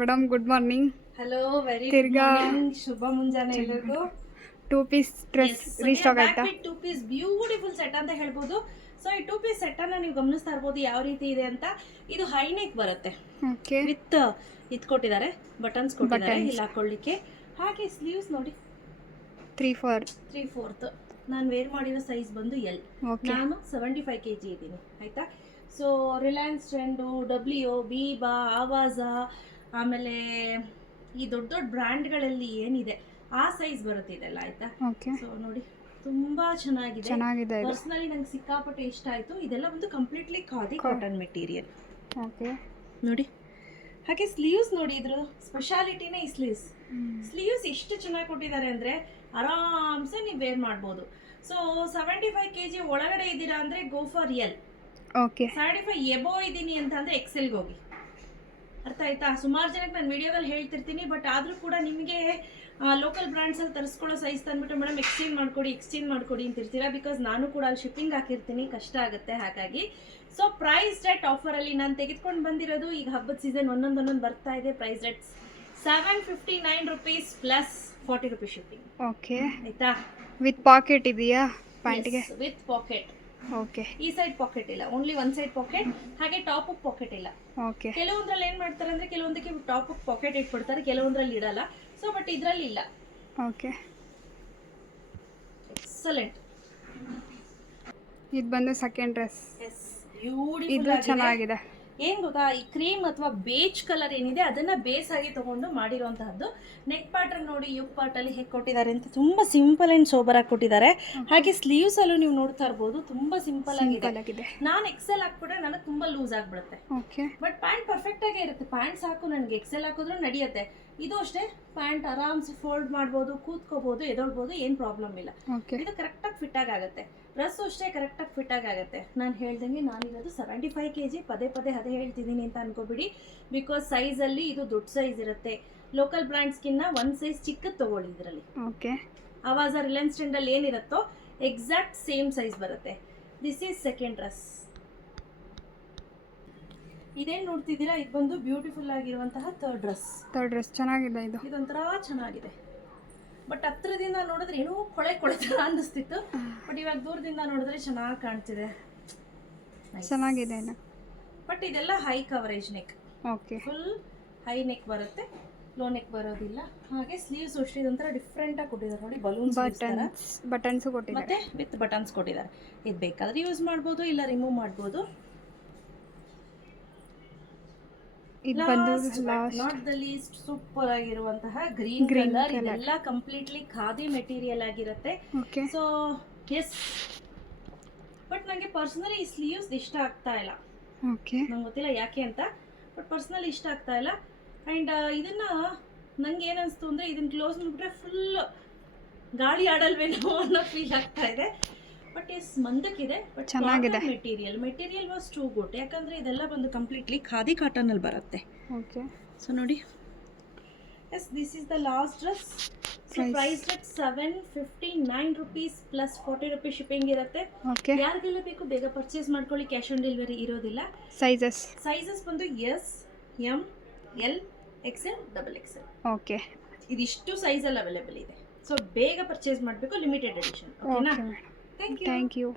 Madam good morning. Hello, very ತಿರ್ಗಾ morning, ಶುಭ ಮುಂಜಾನೆ ಎಲ್ಲರಿಗೂ. 2 ಪೀಸ್ ಡ್ರೆಸ್ ರೀಸ್ಟಾಕ್ ಆಯ್ತಾ? 2 ಪೀಸ್ ಬ್ಯೂಟಿಫುಲ್ ಸೆಟ್ ಅಂತ ಹೇಳ್ಬೋದು. ಸೊ ಈ 2 ಪೀಸ್ ಸೆಟ್ ಅನ್ನ ನೀವು ಗಮನಿಸ್ತಾ ಇರ್ಬೋದು ಯಾವ ರೀತಿ ಇದೆ ಅಂತ. ಇದು ಹೈ ನೆಕ್ ಬರುತ್ತೆ, ಓಕೆ, ವಿತ್ ಇದು ಕೊಟ್ಟಿದ್ದಾರೆ, ಬಟನ್ಸ್ ಕೊಟ್ಟಿದ್ದಾರೆ ಇಲ್ಲಿ ಹಾಕೊಳ್ಳಿಕ್ಕೆ. ಹಾಗೆ ಸ್ಲೀವ್ಸ್ ನೋಡಿ 3/4. ನಾನು ವೇರ್ ಮಾಡಿರೋ ಸೈಜ್ ಬಂದು ಎಲ್. ನಾನು 75 kg ಇದ್ದೀನಿ, ಆಯ್ತಾ. So Reliance Trend, W, Biba, ಆವಾಜಾ, ಆಮೇಲೆ ಈ ದೊಡ್ಡ ದೊಡ್ಡ ಬ್ರ್ಯಾಂಡ್ಗಳಲ್ಲಿ ಏನಿದೆ ಆ ಸೈಜ್ ಬರುತ್ತೆ ಇದೆಲ್ಲ, ಆಯ್ತಾ. ಸೊ ನೋಡಿ ತುಂಬಾ ಚೆನ್ನಾಗಿದೆ. ಪರ್ಸನಲಿ ನಂಗೆ ಸಿಕ್ಕಾಪಟ್ಟೆ ಇಷ್ಟ ಆಯ್ತು. ಇದೆಲ್ಲ ಒಂದು completely khadi cotton material. Okay ನೋಡಿ. ಹಾಗೆ ಸ್ಲೀವ್ಸ್ ನೋಡಿ, ಇದ್ರ ಸ್ಪೆಷಾಲಿಟಿನೇ ಈ ಸ್ಲೀವ್ಸ್ ಎಷ್ಟು ಚೆನ್ನಾಗಿ ಕೊಟ್ಟಿದ್ದಾರೆ ಅಂದ್ರೆ ಆರಾಮ್ಸೆ ನೀವು ವೇರ್ ಮಾಡ್ಬೋದು. ಸೊ 75 kg ಒಳಗಡೆ ಇದ್ದೀರಾ ಅಂದ್ರೆ go for L. Okay, 75 above ಇದ್ದೀನಿ ಅಂತ ಅಂದ್ರೆ ಎಕ್ಸೆಲ್ಗೆ ಹೋಗಿ. ಅರ್ಥ ಆಯ್ತಾ? ಸುಮಾರು ಜನಕ್ಕೆ ನಾನು ವಿಡಿಯೋದಲ್ಲಿ ಹೇಳ್ತಿರ್ತೀನಿ, ಬಟ್ ಆದರೂ ಕೂಡ ನಿಮಗೆ ಲೋಕಲ್ ಬ್ರ್ಯಾಂಡ್ಸಲ್ಲಿ ತರಿಸ್ಕೊಳ್ಳೋ ಸೈಜ್ ತಂದ್ಬಿಟ್ಟು ಮೇಡಮ್ ಎಕ್ಸ್ಚೇಂಜ್ ಮಾಡ್ಕೊಡಿ ಅಂತಿರ್ತೀರಾ. ಬಿಕಾಸ್ ನಾನು ಕೂಡ ಅಲ್ಲಿ ಶಿಪ್ಪಿಂಗ್ ಹಾಕಿರ್ತೀನಿ, ಕಷ್ಟ ಆಗುತ್ತೆ. ಹಾಗಾಗಿ ಸೊ ಪ್ರೈಸ್ ರೇಟ್ ಆಫರಲ್ಲಿ ನಾನು ತೆಗೆದುಕೊಂಡು ಬಂದಿರೋದು. ಈಗ ಹಬ್ಬದ ಸೀಸನ್ ಒಂದೊಂದು ಬರ್ತಾ ಇದೆ. Price rate 759 rupees plus 40 rupees shipping. Okay, ಆಯ್ತಾ. ವಿತ್ ಪಾಕೆಟ್ ಇದೆಯಾ ಪ್ಯಾಂಟ್ಗೆ? With pocket. ಓಕೆ, ಈ ಸೈಡ್ ಪಾಕೆಟ್ ಇಲ್ಲ, ಓನ್ಲಿ ಒನ್ ಸೈಡ್ ಪಾಕೆಟ್. ಹಾಗೆ ಟಾಪ್ ಪಾಕೆಟ್ ಇಲ್ಲ. ಓಕೆ, ಕೆಲವೊಂದ್ರಲ್ಲಿ ಏನ್ ಮಾಡ್ತಾರೆ ಅಂದ್ರೆ ಕೆಲವೊಂದಕ್ಕೆ ಟಾಪ್ ಪಾಕೆಟ್ ಇಟ್ಬಿಡ್ತಾರೆ, ಕೆಲವೊಂದ್ರಲ್ಲಿ ಇಡಲ್ಲ. ಸೊ ಬಟ್ ಇದ್ರಲ್ಲಿ ಇಲ್ಲ. Okay, excellent. ಇದು ಬಂದು ಸೆಕೆಂಡ್ ಡ್ರೆಸ್. S, beautiful. ಇದು ಚೆನ್ನಾಗಿದೆ. ಏನ್ ಗೊತ್ತಾ, ಈ ಕ್ರೀಮ್ ಅಥವಾ ಬೇಜ್ ಕಲರ್ ಏನಿದೆ ಅದನ್ನ ಬೇಸ್ ಆಗಿ ತಗೊಂಡು ಮಾಡಿರುವಂತಹದ್ದು. ನೆಕ್ ಪ್ಯಾಟರ್ನ್ ನೋಡಿ, ಯುಗ್ ಪಾರ್ಟ್ ಅಲ್ಲಿ ಹೇಗೆ ಕೊಟ್ಟಿದ್ದಾರೆ ಅಂತ ತುಂಬಾ ಸಿಂಪಲ್ ಅಂಡ್ ಸೋಬರ್ ಆಗಿ ಕೊಟ್ಟಿದ್ದಾರೆ. ಹಾಗೆ ಸ್ಲೀವ್ಸ್ ಅಲ್ಲೂ ನೀವು ನೋಡ್ತಾ ಇರ್ಬೋದು, ತುಂಬಾ ಸಿಂಪಲ್ ಆಗಿದೆ. ನಾನು ಎಕ್ಸೆಲ್ ಹಾಕ್ಬಿಟ್ರೆ ನನಗೆ ತುಂಬಾ ಲೂಸ್ ಆಗ್ಬಿಡುತ್ತೆ. ಬಟ್ ಪ್ಯಾಂಟ್ ಪರ್ಫೆಕ್ಟ್ ಆಗೇ ಇರುತ್ತೆ. ಪ್ಯಾಂಟ್ ಸಾಕು ನನಗೆ, ಎಕ್ಸೆಲ್ ಹಾಕಿದ್ರು ನಡೆಯುತ್ತೆ. ಇದು ಅಷ್ಟೇ, ಪ್ಯಾಂಟ್ ಆರಾಮ್ಸೆ ಫೋಲ್ಡ್ ಮಾಡ್ಬೋದು, ಕೂತ್ಕೋಬಹುದು, ಎದೊಳ್ಬೋದು, ಏನ್ ಪ್ರಾಬ್ಲಮ್ ಇಲ್ಲ. ಇದು ಕರೆಕ್ಟ್ ಆಗಿ ಫಿಟ್ ಆಗುತ್ತೆ. ಡ್ರೆಸ್ ಅಷ್ಟೇ ಕರೆಕ್ಟ್ ಆಗಿ ಫಿಟ್ ಆಗುತ್ತೆ. ನಾನು ಹೇಳ್ದಂಗೆ ನಾನಿರೋದು 75 kg. ಪದೇ ಅದೇ ಹೇಳ್ತಿದ್ದೀನಿ ಅಂತ ಅನ್ಕೋಬಿಡಿ. ಬಿಕಾಸ್ ಸೈಜ್ ಅಲ್ಲಿ ಇದು ದೊಡ್ಡ ಸೈಜ್ ಇರುತ್ತೆ. ಲೋಕಲ್ ಬ್ರ್ಯಾಂಡ್ಸ್ಗಿನ್ನ ಒಂದು ಸೈಜ್ ಚಿಕ್ಕದು ತಗೊಳ್ಳಿ ಇದರಲ್ಲಿ. ಓಕೆ, ಆವಾಜ, ರಿಲಯನ್ಸ್ ಟ್ರೆಂಡ್ ಅಲ್ಲಿ ಏನಿರುತ್ತೋ ಎಕ್ಸಾಕ್ಟ್ ಸೇಮ್ ಸೈಜ್ ಬರುತ್ತೆ. This is second dress. ಇದೇನು ನೋಡ್ತಿದ್ದೀರಾ, ಇದು ಬಂದು ಬ್ಯೂಟಿಫುಲ್ ಆಗಿರುವಂತಹ ಥರ್ಡ್ ಡ್ರೆಸ್. ಚೆನ್ನಾಗಿದೆ. ಇದೊಂಥರ ಚೆನ್ನಾಗಿದೆ. ಬಟ್ ಹತ್ರದಿಂದ ನೋಡಿದ್ರೆ ಏನೋ ಕೊಳೆ ಥರ ಅನ್ನಿಸ್ತಿತ್ತು. ಬಟ್ ಇವಾಗ ದೂರದಿಂದ ನೋಡಿದ್ರೆ ಚೆನ್ನಾಗಿ ಕಾಣ್ತಿದೆ, ಚೆನ್ನಾಗಿದೆ. ಬಟ್ ಇದೆಲ್ಲ high coverage neck. Okay, full high neck ಬರುತ್ತೆ, ಲೋ ನೆಕ್ ಬರೋದಿಲ್ಲ. ಹಾಗೆ ಸ್ಲೀವ್ಸ್ ಅಷ್ಟೇ ಇದೊಂಥರ ಡಿಫ್ರೆಂಟ್ ಆಗಿ ಕೊಟ್ಟಿದ್ದಾರೆ ನೋಡಿ, ಬಲೂನ್ಸ್ ಬಟನ್ಸ್ ಕೊಟ್ಟಿದ್ದಾರೆ, ಮತ್ತೆ ವಿತ್ ಬಟನ್ಸ್ ಕೊಟ್ಟಿದ್ದಾರೆ. ಇದು ಬೇಕಾದ್ರೆ ಯೂಸ್ ಮಾಡ್ಬೋದು, ಇಲ್ಲ ರಿಮೂವ್ ಮಾಡ್ಬೋದು. ನಾಟ್ ದ ಲೀಸ್ಟ್ ಸೂಪರ್ ಆಗಿರುವಂತಹ ಗ್ರೀನ್ ಕಲರ್. ಇದೆಲ್ಲ ಕಂಪ್ಲೀಟ್ಲಿ ಖಾದಿ ಮೆಟೀರಿಯಲ್ ಆಗಿರುತ್ತೆ. ಸೊ ಎಸ್, ಬಟ್ ನನಗೆ ಪರ್ಸನಲಿ ಈ ಸ್ಲೀವ್ಸ್ ಇಷ್ಟ ಆಗ್ತಾ ಇಲ್ಲ. ನಂಗೆ ಗೊತ್ತಿಲ್ಲ ಯಾಕೆ ಅಂತ, ಬಟ್ ಪರ್ಸನಲಿ ಇಷ್ಟ ಆಗ್ತಾ ಇಲ್ಲ. ಅಂಡ್ ಇದನ್ನ ನಂಗೆ ಏನನ್ಸ್ತು ಅಂದ್ರೆ ಇದನ್ನ ಕ್ಲೋಸ್ ಮಾಡ್ಬಿಟ್ರೆ ಫುಲ್ ಗಾಳಿ ಆಡಲ್ವೇನೋ ಅನ್ನೋ ಫೀಲ್ ಆಗ್ತಾ ಇದೆ. ಬಟ್ ಎಸ್, ಮಂದಕ್ಕಿದೆ. ಬಟ್ ಚೆನ್ನಾಗಿದೆ. Material was too good. ಯಾಕಂದ್ರೆ ಇದೆಲ್ಲ ಬಂದು ಕಂಪ್ಲೀಟ್ಲಿ ಖಾದಿ ಕಾಟನ್ ಅಲ್ಲಿ ಬರುತ್ತೆ. ಓಕೆ, ಸೊ ನೋಡಿ. Yes, this is the last dress. So price rate 759 rupees plus 40 rupees shipping ಇರುತ್ತೆ. ಯಾರಿಗೆಲ್ಲ ಬೇಕು ಬೇಗ ಪರ್ಚೇಸ್ ಮಾಡ್ಕೊಳ್ಳಿ, ಕ್ಯಾಶ್ ಆನ್ ಡೆಲಿವರಿ ಇರೋದಿಲ್ಲ. ಸೈಜಸ್ ಬಂದು S, M, L, XL, XXL. Okay, ಇದಿಷ್ಟು ಸೈಜಲ್ಲಿ ಅವೈಲೇಬಲ್ ಇದೆ. ಸೊ ಬೇಗ ಪರ್ಚೇಸ್ ಮಾಡಬೇಕು, ಲಿಮಿಟೆಡ್ ಎಡಿಷನ್. ಓಕೆನಾ? Thank you.